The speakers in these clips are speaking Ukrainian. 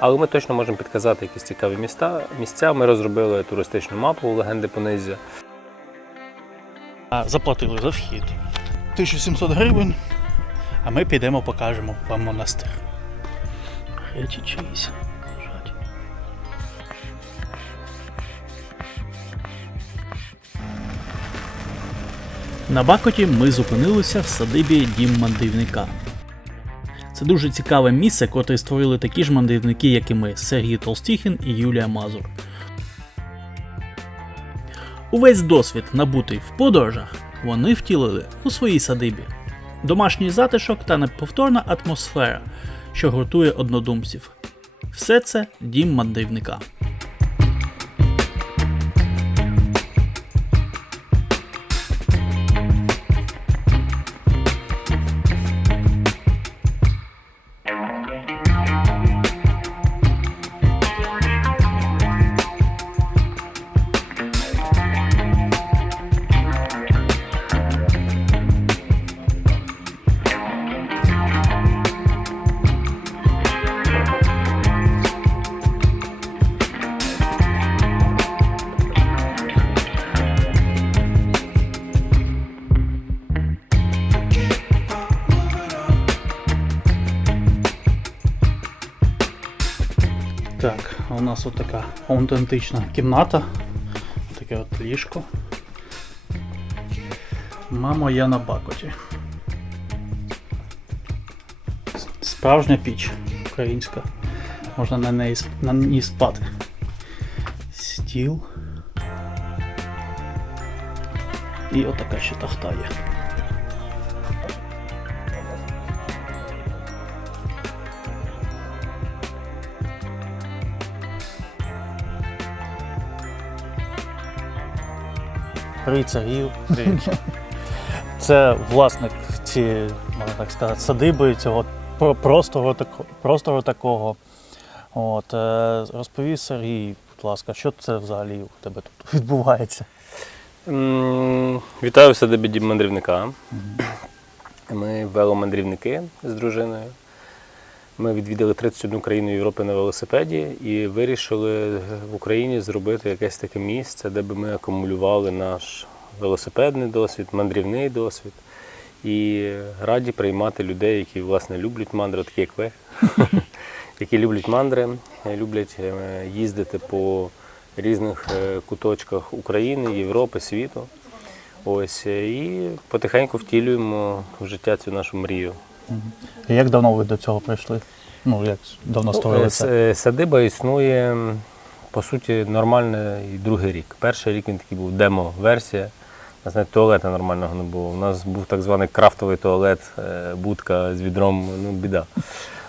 Але ми точно можемо підказати якісь цікаві міста. Місця ми розробили туристичну мапу легенди Понизя. Заплатили за вхід. 1700 гривень. А ми підемо покажемо вам монастир. Речі чиїсь. На Бакоті ми зупинилися в садибі Дім мандрівника. Це дуже цікаве місце, котре створили такі ж мандрівники, як і ми Сергій Толстіхін і Юлія Мазур. Увесь досвід, набутий в подорожах, вони втілили у своїй садибі. Домашній затишок та неповторна атмосфера, що гуртує однодумців. Все це дім мандрівника. От така аутентична кімната. Таке от ліжко. Мамо, я на бакоті. Справжня піч українська. Можна на неї на ній спати. Стіл. І отака ще тахта є. Царів. Це власник цієї, можна так сказати, садиби цього простору, простору такого. От, е, Сергій, будь ласка, що це взагалі у тебе тут відбувається? Вітаю в садибі дім мандрівника. Ми веломандрівники з дружиною. Ми відвідали 31 країну Європи на велосипеді і вирішили в Україні зробити якесь таке місце, де би ми акумулювали наш велосипедний досвід, мандрівний досвід. І раді приймати людей, які власне люблять мандри, такі як ви, які люблять мандри, люблять е, їздити по різних е, куточках України, Європи, світу. Ось е, і потихеньку втілюємо в життя цю нашу мрію. Як давно ви до цього прийшли? Ну, як давно створили Е, це? с- е, Садиба існує по суті нормально і другий рік. Перший рік він такий був демо-версія. У нас навіть туалета нормального не було. У нас був так званий крафтовий туалет, е, будка з відром, ну біда.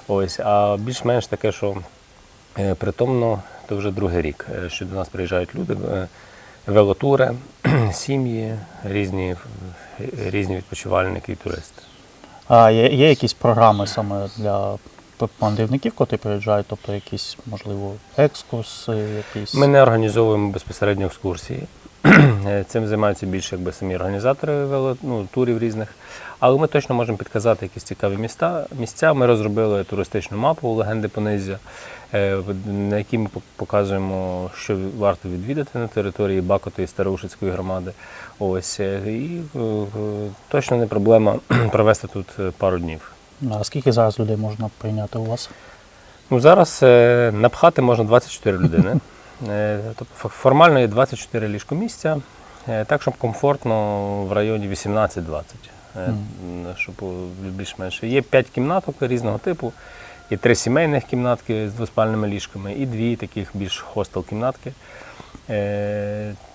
Ось, а більш-менш таке, що е, притомно, то вже другий рік, е, що до нас приїжджають люди, е, велотури, сім'ї, різні, е, різні відпочивальники і туристи. А є, є якісь програми саме для мандрівників, котрі приїжджають, тобто якісь, можливо, екскурси, якісь. Ми не організовуємо безпосередньо екскурсії. Е, Цим займаються більше якби самі організатори ну, турів різних. Але ми точно можемо підказати якісь цікаві міста. Місця ми розробили туристичну мапу легенди Понизя, е, на якій ми показуємо, що варто відвідати на території Бакоти і Староушицької громади. Ось е, і точно не проблема провести тут пару днів. А скільки зараз людей можна прийняти у вас? Ну, зараз напхати можна 24 людини. Е, тобто формально є 24 ліжко місця, е, так, щоб комфортно в районі 18-20. е, Щоб більш-менше. Є 5 кімнаток різного типу, є три сімейних кімнатки з двоспальними ліжками і дві таких більш хостел-кімнатки.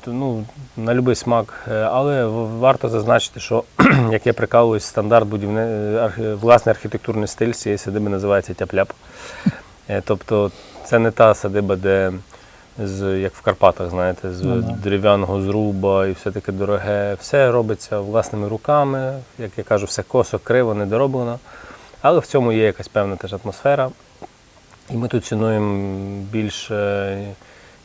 Ну, на будь-який смак. Але варто зазначити, що як я прикалуюсь, стандарт будівни... е, власний архітектурний стиль цієї садиби називається тяп-ляп. Тобто це не та садиба, де з, як в Карпатах, знаєте, з Ну, да. дерев'яного зруба і все таке дороге. Все робиться власними руками, як я кажу, все косо, криво, недороблено. Але в цьому є якась певна теж атмосфера. І ми тут цінуємо більше,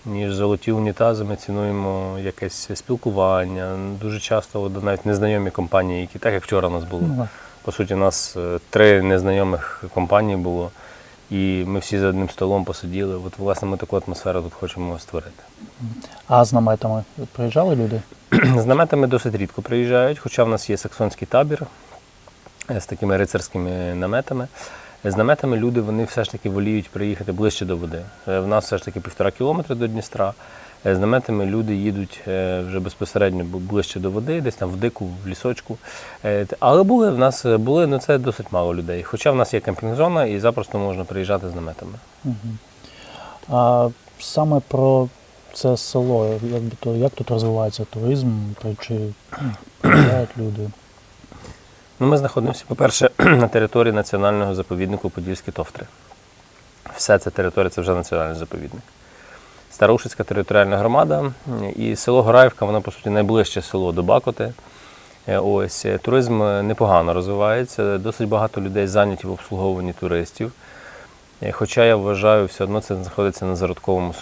ніж золоті унітази, ми цінуємо якесь спілкування. Дуже часто от навіть незнайомі компанії, які так як вчора у нас було. Ну, По суті, у нас е, три незнайомих компанії було. І ми всі за одним столом посиділи. От, власне, ми таку атмосферу тут хочемо створити. А з наметами приїжджали люди? З наметами досить рідко приїжджають, хоча в нас є саксонський табір е, з такими рицарськими наметами. З наметами люди вони все ж таки воліють приїхати ближче до води. Е, В нас все ж таки півтора кілометри до Дністра. Е, З наметами люди їдуть е, вже безпосередньо ближче до води, десь там в дику, в лісочку. Е, Але були в нас були, ну це досить мало людей. Хоча в нас є кемпінг-зона і запросто можна приїжджати з наметами. А саме про це село, як, би то, як тут розвивається туризм, чи приїжджають люди? Ну, ми знаходимося, по-перше, на території національного заповіднику Подільські Товтри. Все це територія це вже національний заповідник. Староушицька територіальна громада і село Гораївка, воно, по суті, найближче село до Бакоти. Е, Ось е, туризм е, непогано розвивається, досить багато людей зайняті в обслуговуванні туристів. Хоча я вважаю, все одно це знаходиться на зародковому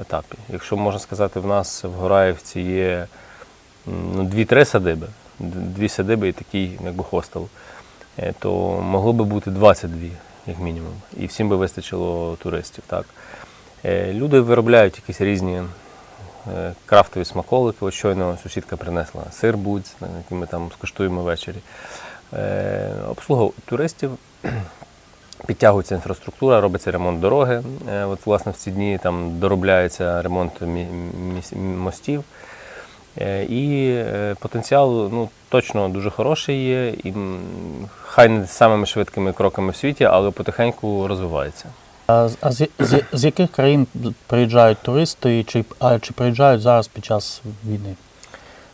етапі. Якщо можна сказати, в нас в Гораївці є ну, дві-три садиби, дві садиби і такий якби хостел, то могло би бути 22, як мінімум, і всім би вистачило туристів. Так. Е, Люди виробляють якісь різні е, крафтові смаколики. Ось щойно сусідка принесла сир будь, який ми там скуштуємо ввечері. Е, Обслуговують туристів. Підтягується інфраструктура, робиться ремонт дороги. От, власне, в ці дні там доробляється ремонт мостів. І потенціал ну, точно дуже хороший є. І хай не самими швидкими кроками в світі, але потихеньку розвивається. А, а з, з, з яких країн приїжджають туристи, чи, а, чи приїжджають зараз під час війни?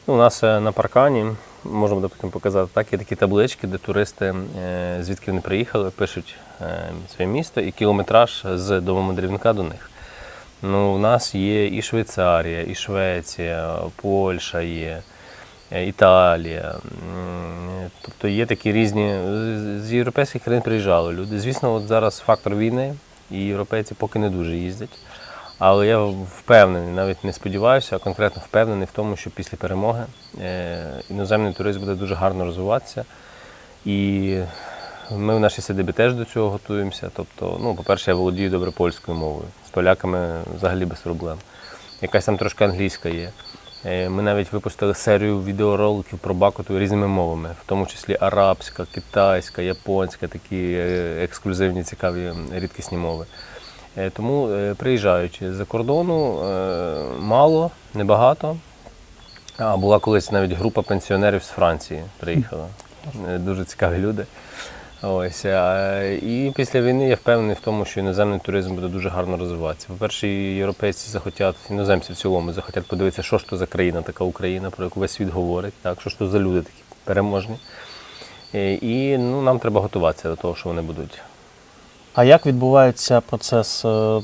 Ну, у нас е, на паркані, буде потім показати, так, є такі таблички, де туристи, е, звідки вони приїхали, пишуть е, своє місто і кілометраж з домомандрівника до них. Ну, у нас є і Швейцарія, і Швеція, Польща є, Італія. Тобто є такі різні. З європейських країн приїжджали люди. Звісно, от зараз фактор війни, і європейці поки не дуже їздять. Але я впевнений, навіть не сподіваюся, а конкретно впевнений в тому, що після перемоги е, іноземний туризм буде дуже гарно розвиватися. І ми в нашій садибі теж до цього готуємося. Тобто, ну, по-перше, я володію добре польською мовою. З поляками взагалі без проблем. Якась там трошки англійська є. Е, Ми навіть випустили серію відеороликів про Бакоту різними мовами, в тому числі арабська, китайська, японська, такі е, ексклюзивні, цікаві рідкісні мови. Е, Тому приїжджають з-за кордону мало, небагато. А була колись навіть група пенсіонерів з Франції приїхала. Дуже цікаві люди. Ось. І після війни я впевнений в тому, що іноземний туризм буде дуже гарно розвиватися. По-перше, європейці захотять, іноземці в цілому захотять подивитися, що ж то за країна, така Україна, про яку весь світ говорить, так, що ж то за люди такі переможні. Е, І ну, нам треба готуватися до того, що вони будуть. А як відбувається процес е,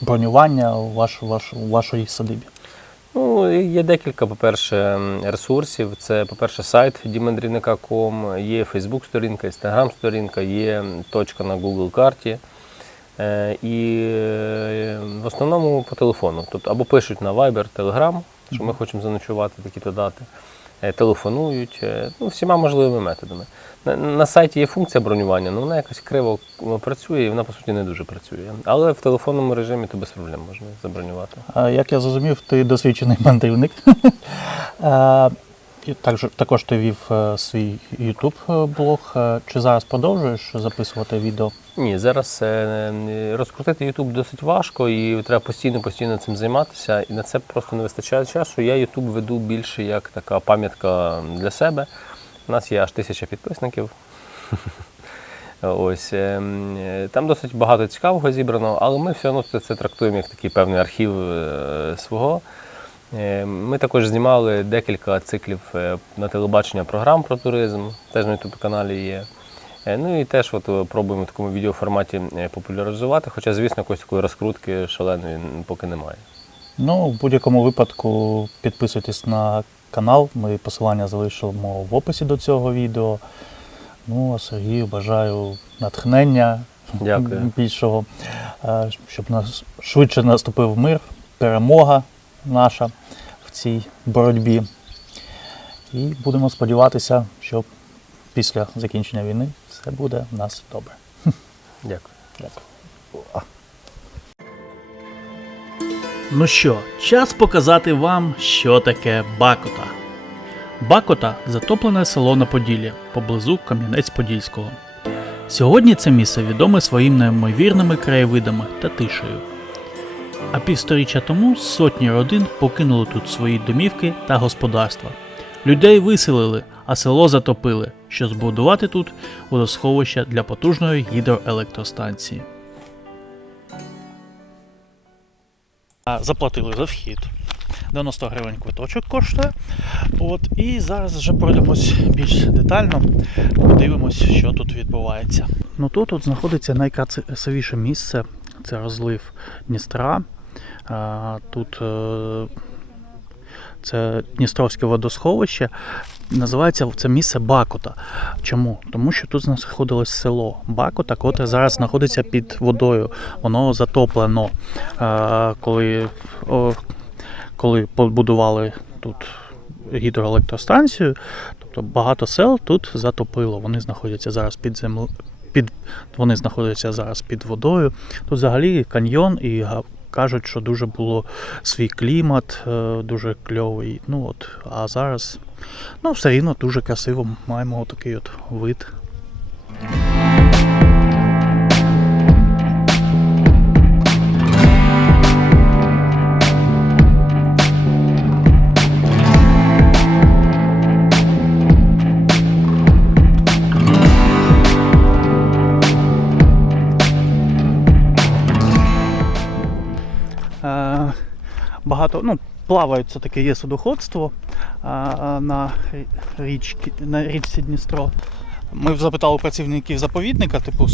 бронювання у, ваш, ваш, у садибі? Ну, є декілька, по-перше, ресурсів. Це, по-перше, сайт dімендрівника.com, є Facebook-сторінка, Instagram-сторінка, є точка на Google карті. Е, І е, в основному по телефону. Тобто або пишуть на Viber, Telegram, що ми хочемо заночувати такі-то дати. Е, Телефонують, е, ну, всіма можливими методами. На, на сайті є функція бронювання, але вона якось криво е, працює і вона, по суті, не дуже працює. Але в телефонному режимі то без проблем можна забронювати. А, Як я зрозумів, ти досвідчений мандрівник. Е, Також, також ти вів е, свій YouTube блог. Е, Чи зараз продовжуєш записувати відео? Ні, зараз е, розкрутити YouTube досить важко і треба постійно постійно цим займатися. І на це просто не вистачає часу. Я YouTube веду більше як така пам'ятка для себе. У нас є аж тисяча підписників. Ось е, е, там досить багато цікавого зібрано, але ми все одно це, трактуємо як такий певний архів е, свого. Е, Ми також знімали декілька циклів е, на телебачення програм про туризм, теж на youtube каналі є. Е, Ну і теж от пробуємо в такому відеоформаті популяризувати, хоча, звісно, якоїсь такої розкрутки шаленої поки немає. Ну, в будь-якому випадку підписуйтесь на канал. Ми посилання залишимо в описі до цього відео. Ну, а Сергію бажаю натхнення Дякую. більшого, щоб нас швидше наступив мир, перемога наша цій боротьбі. І будемо сподіватися, що після закінчення війни все буде в нас добре. Дякую. Дякую. Ну що, час показати вам, що таке Бакота. Бакота затоплене село на Поділлі поблизу Кам'янець-Подільського. Сьогодні це місце відоме своїм неймовірними краєвидами та тишею. А півсторіччя тому сотні родин покинули тут свої домівки та господарства. Людей виселили, а село затопили, щоб збудувати тут водосховище для потужної гідроелектростанції. Заплатили за вхід. 90 гривень квиточок коштує. От, і зараз вже пройдемось більш детально, подивимось, що тут відбувається. Ну тут от знаходиться найкрасивіше місце це розлив Дністра. Тут е, це Дністровське водосховище. Називається це місце Бакота. Чому? Тому що тут знаходилось село Бакота, котре зараз знаходиться під водою. Воно затоплено. Е, Коли, коли побудували тут гідроелектростанцію, тобто багато сел тут затопило. Вони знаходяться зараз під землею. Під, вони знаходяться зараз під водою. Тут взагалі каньйон і кажуть, що дуже було свій клімат, е, дуже кльовий. Ну от, а зараз ну, все рівно дуже красиво маємо такий от вид. Багато, ну, плавають це таке є судоходство е, на, рі- річці, на річці Дністро. Ми запитали працівників заповідника, типу,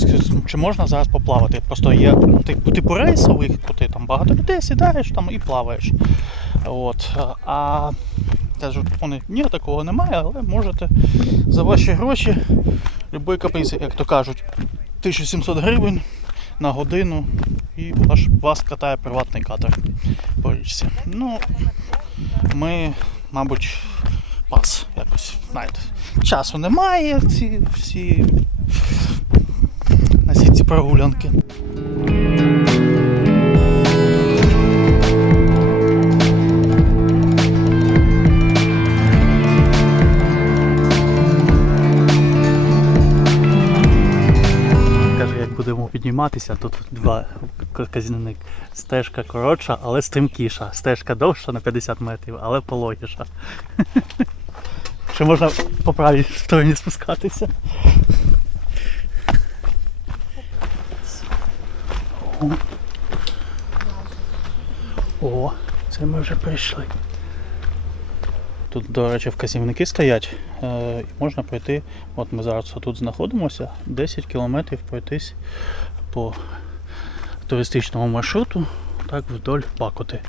чи можна зараз поплавати. Просто є типу, типу рейсових, куди там багато людей сідаєш там і плаваєш. От. А кажуть, вони ні, такого немає, але можете за ваші гроші любий каприз, як то кажуть, 1700 гривень на годину і аж вас катає приватний катер по. Ну, ми, мабуть, пас якось, знаєте. Часу немає, ці всі на всі ці прогулянки. Підніматися, тут два казівник. Стежка коротша, але стрімкіша. Стежка довша на 50 метрів, але пологіша. Чи можна по правій стороні спускатися? О, О, це ми вже прийшли. Тут, до речі, вказівники стоять. Е, можна пройти. От ми зараз тут знаходимося. 10 кілометрів пройтись по туристичному маршруту, так вдоль Бакоти.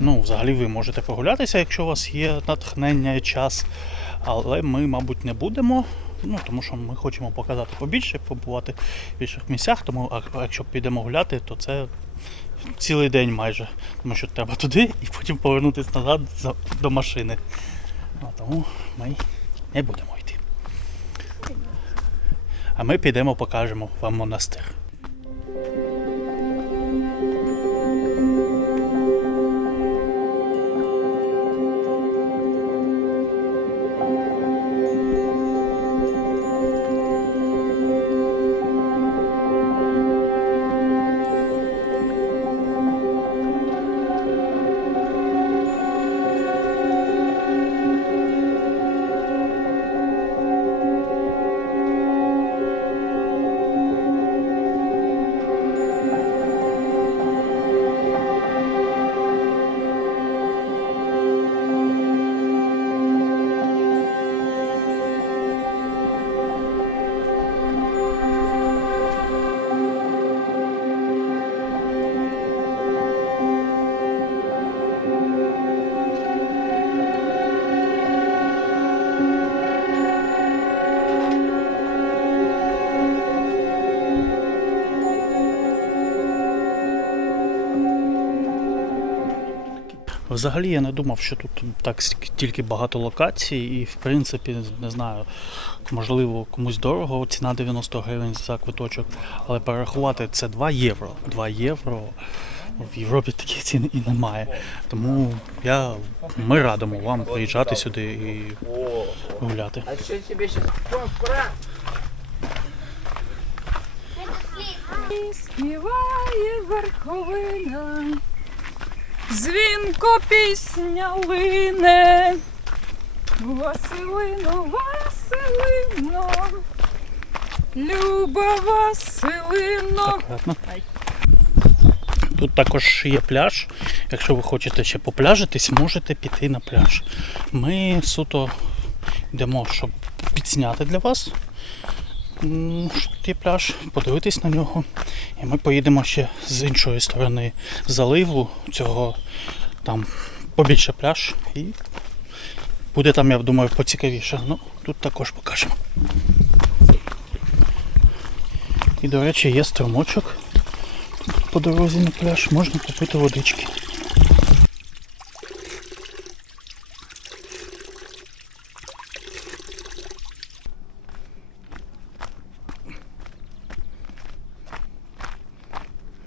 Ну, взагалі ви можете прогулятися, якщо у вас є натхнення і час. Але ми, мабуть, не будемо. Ну, тому що ми хочемо показати побільше, побувати в інших місцях. Тому якщо підемо гуляти, то це цілий день майже. Тому що треба туди і потім повернутися назад до машини. А тому ми не будемо йти. А ми підемо покажемо вам монастир. Взагалі я не думав, що тут так стільки багато локацій, і в принципі, не знаю, можливо, комусь дорого ціна 90 гривень за квиточок, але перерахувати це 2 євро. 2 євро. В Європі таких цін і немає. Тому я, ми радимо вам приїжджати сюди і гуляти. А? Співає верховина, дзвінко пісня лине. Василино, Василино, Люба Василино. Тут також є пляж. Якщо ви хочете ще попляжитись, можете піти на пляж. Ми суто йдемо, щоб підсняти для вас. Пляж, подивитись на нього. І ми поїдемо ще з іншої сторони заливу цього там побільше пляж. І буде там, я думаю, поцікавіше. Ну, тут також покажемо. І, до речі, є струмочок по дорозі на пляж, можна купити водички.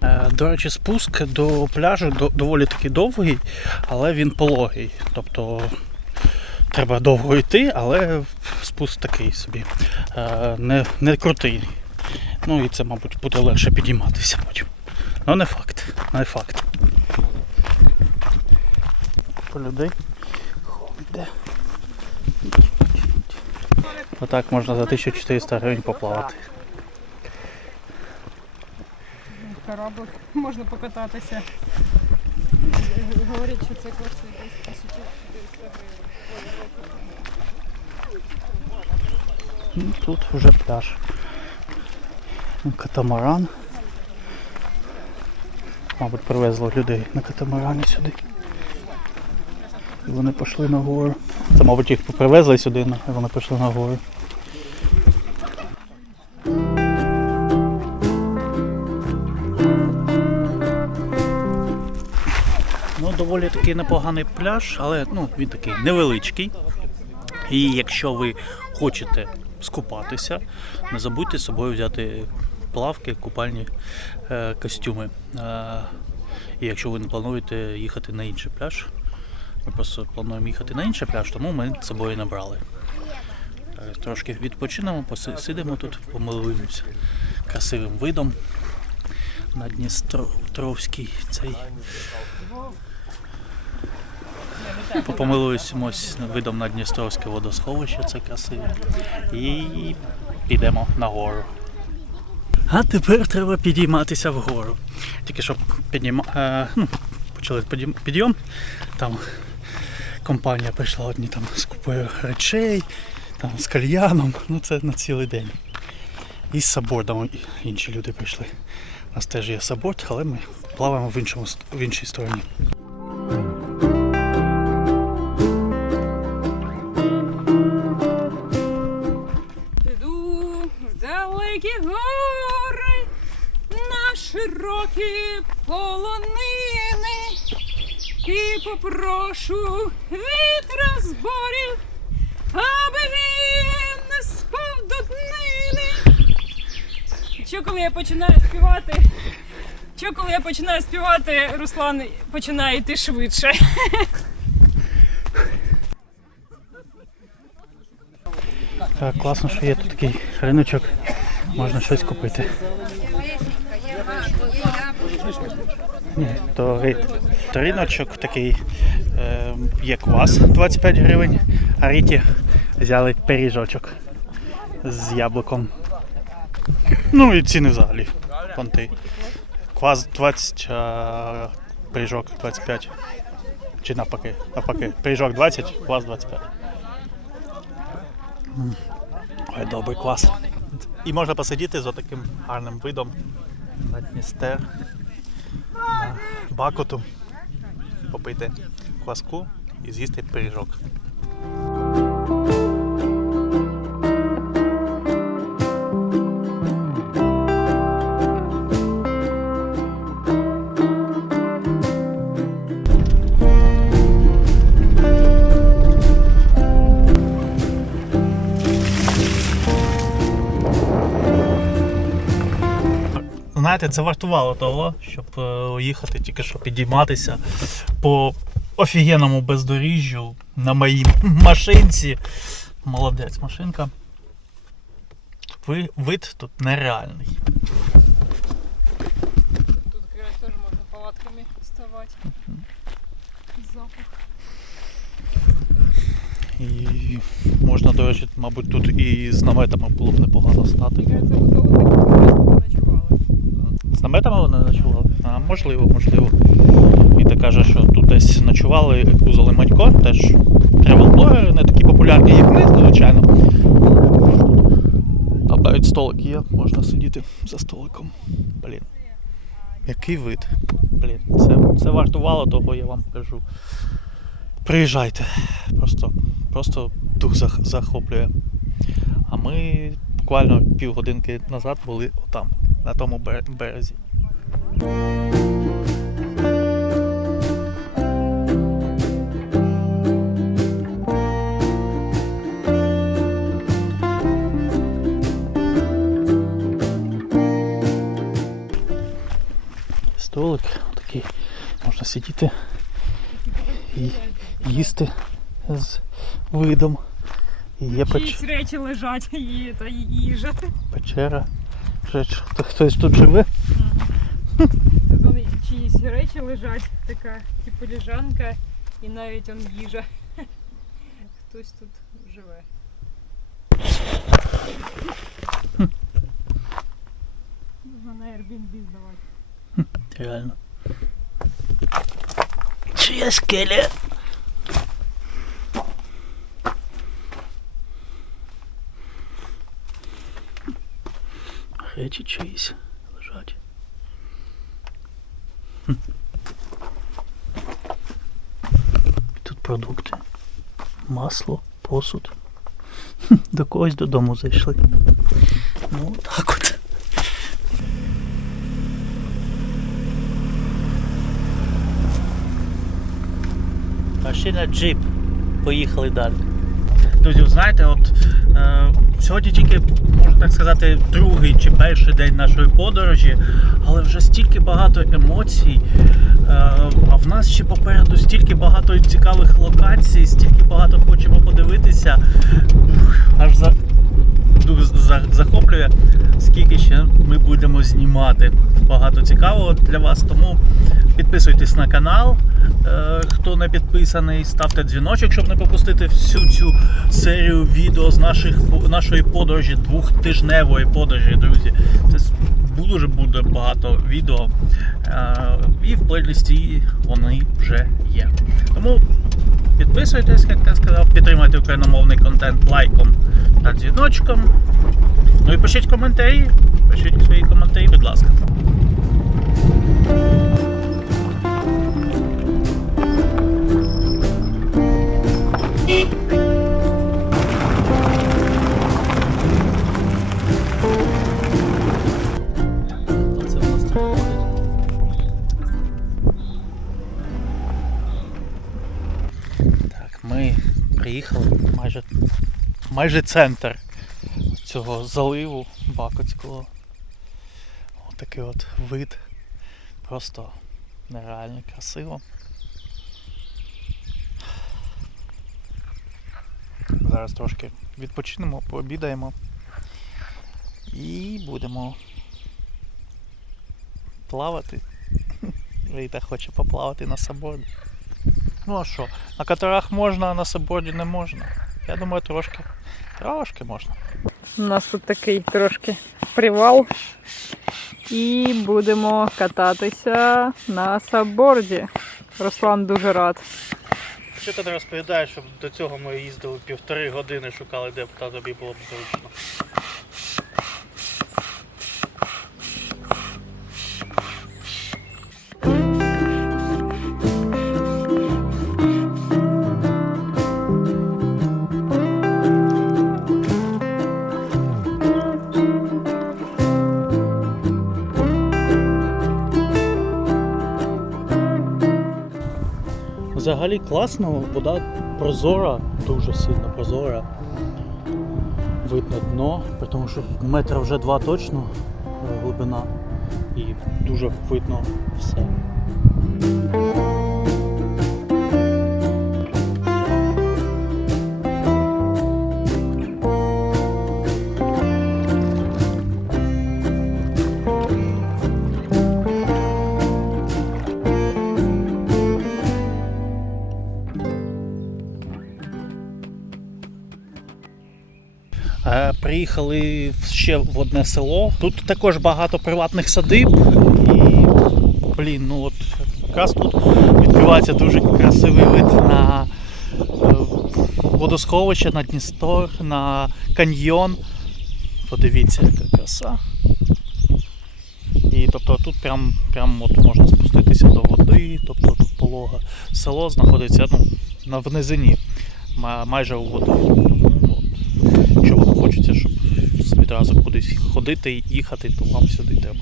Е, До речі, спуск до пляжу доволі таки довгий, але він пологий. Тобто треба довго йти, але спуск такий собі. Е, Не, не крутий. Ну і це, мабуть, буде легше підійматися потім. Ну не факт, не факт. По людей ходить. Отак можна за 1400 гривень поплавати. Кораблик, можна покататися. Говорять, що це коштує десь 1400 гривень. Ну, Тут вже пляж. Катамаран. Мабуть, привезли людей на катамарані сюди. І вони пішли на гору. Це, мабуть, їх привезли сюди, і вони пішли на гору. Доволі такий непоганий пляж, але ну, він такий невеличкий. І якщо ви хочете скупатися, не забудьте з собою взяти плавки, купальні е, костюми. Е, і якщо ви не плануєте їхати на інший пляж, ми просто плануємо їхати на інший пляж, тому ми з собою не брали. Е, Трошки відпочинемо, посидимо тут, помилуємося красивим видом на Дністровський цей. Помилуємось видом на Дністровське водосховище, це красиво. І підемо нагору. А тепер треба підійматися вгору. Тільки що підніма... е, ну, почали підйом. Там компанія прийшла одні там з купою речей, там з кальяном. Ну це на цілий день. І з сабордом інші люди прийшли. У нас теж є саборд, але ми плаваємо в, іншому, в іншій стороні. Попрошу вітра зборів, аби він не спав до днини. Що коли я починаю співати? Що коли я починаю співати, Руслан починає йти швидше. Так, класно, що є тут такий риночок, можна щось купити. Ні, то, ри- то такий, е, є квас 25 гривень, а Ріті взяли пиріжочок з яблуком. Ну і ціни взагалі. Понти. Квас 20, а пиріжок 25. Чи навпаки, навпаки. Пиріжок 20, квас 25. Ой, добрий клас. І можна посидіти з таким гарним видом на Дністер, Бакоту, попити кваску і з'їсти пиріжок. Знаєте, це вартувало того, щоб е, їхати тільки що підійматися по офігенному бездоріжжю на моїй машинці. Молодець машинка. Ви, вид тут нереальний. Тут якраз теж можна палатками вставати. Запах. І можна, до речі, мабуть, тут і з наметами було б непогано стати. Я це у Соломані ночували. З наметами вони ночували? А, можливо, можливо. І ти каже, що тут десь ночували у Золиманько, теж тревел-блогери, не такі популярні, як ми, звичайно. Там навіть столик є, можна сидіти за столиком. Блін. Який вид. Блін, це, це вартувало того, я вам кажу. Приїжджайте. Просто, просто дух захоплює. А ми буквально півгодинки назад були отам, на тому бер- березі. Столик такий, можна сидіти і їсти з видом. І є печ... Речі лежать і їжа. печера. Вже ч- хто- хтось тут живе. Тут вони чиїсь речі лежать, така типу лежанка, і навіть он їжа. Хтось тут живе. Можна на Airbnb здавати. Реально. Чия скеля? Речі чиїсь лежать. Хм. Тут продукти. Масло, посуд. Хм, До когось додому зайшли. Ну, так от. Машина джип. Поїхали далі. Друзі, знаєте, от е, сьогодні тільки, можна так сказати, другий чи перший день нашої подорожі, але вже стільки багато емоцій. Е, а в нас ще попереду стільки багато цікавих локацій, стільки багато хочемо подивитися. Аж за, за- захоплює, скільки ще ми будемо знімати. Багато цікавого для вас. Тому підписуйтесь на канал. Е, Хто не підписаний, ставте дзвіночок, щоб не пропустити всю цю серію відео з наших, нашої подорожі, двохтижневої подорожі, друзі. Це дуже буде багато відео. Е, І в плейлісті вони вже є. Тому підписуйтесь, як я сказав, підтримайте україномовний контент лайком та дзвіночком. Ну і пишіть коментарі. Пишіть свої коментарі, будь ласка. Оце приїхали майже, майже центр цього заливу Бакотського. Отакий от вид. Просто нереально красиво. Зараз трошки відпочинемо, пообідаємо і будемо плавати. Війта хоче поплавати на саборді. Ну а що, на катерах можна, а на саборді не можна. Я думаю, трошки, трошки можна. У нас тут такий трошки привал. І будемо кататися на сабборді. Руслан дуже рад. Що ти не розповідаєш, що до цього ми їздили півтори години, шукали, де б тобі було б зручно. Взагалі класно, вода прозора, дуже сильно прозора. Видно дно, при тому що метра вже два точно е, глибина. і дуже видно Приїхали ще в одне село. Тут також багато приватних садиб. І, блін, ну от якраз тут відкривається дуже красивий вид на е, водосховище, на Дністор, на каньйон. Подивіться, яка краса. І тобто тут прям, прям от можна спуститися до води, тобто тут полога. Село знаходиться ну, на низині, майже у воді. Ну, от. Якщо вам хочеться, щоб відразу кудись ходити і їхати, то вам сюди треба.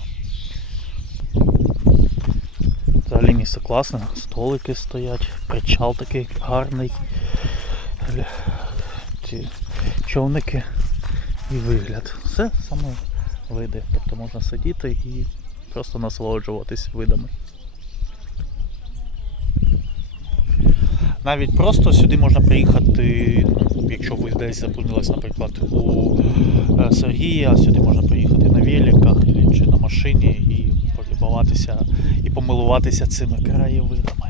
Взагалі місце класне, столики стоять, причал такий гарний. Ці човники і вигляд. Все саме види. Тобто можна сидіти і просто насолоджуватись видами. Навіть просто сюди можна приїхати, ну, якщо ви десь запізнились, наприклад, у е, Сергія, сюди можна поїхати на великах чи на машині і полюбуватися і помилуватися цими краєвидами.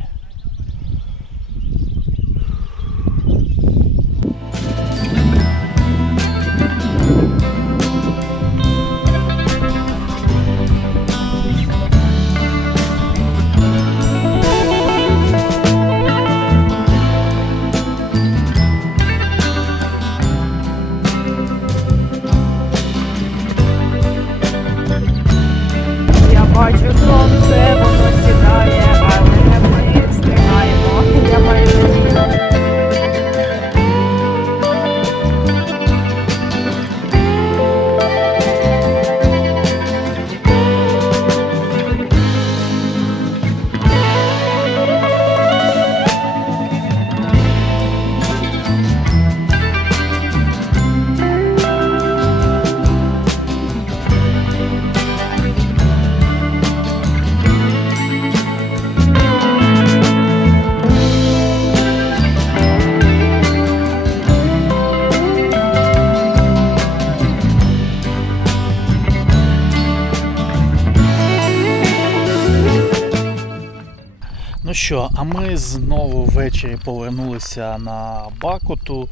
Ми знову ввечері повернулися на Бакуту,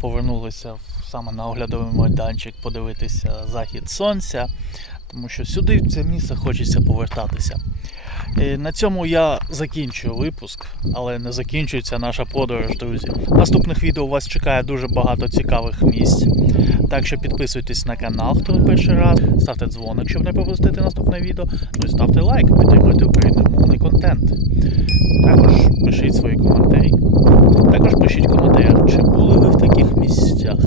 повернулися саме на оглядовий майданчик подивитися захід сонця, тому що сюди, в це місце, хочеться повертатися. Е, На цьому я закінчую випуск, але не закінчується наша подорож, друзі. Наступних відео вас чекає дуже багато цікавих місць. Так що підписуйтесь на канал, хто перший раз, ставте дзвоник, щоб не пропустити наступне відео. Ну і ставте лайк, підтримуйте україномовний контент. Також пишіть свої коментарі. Також пишіть в коментарях, чи були ви в таких місцях.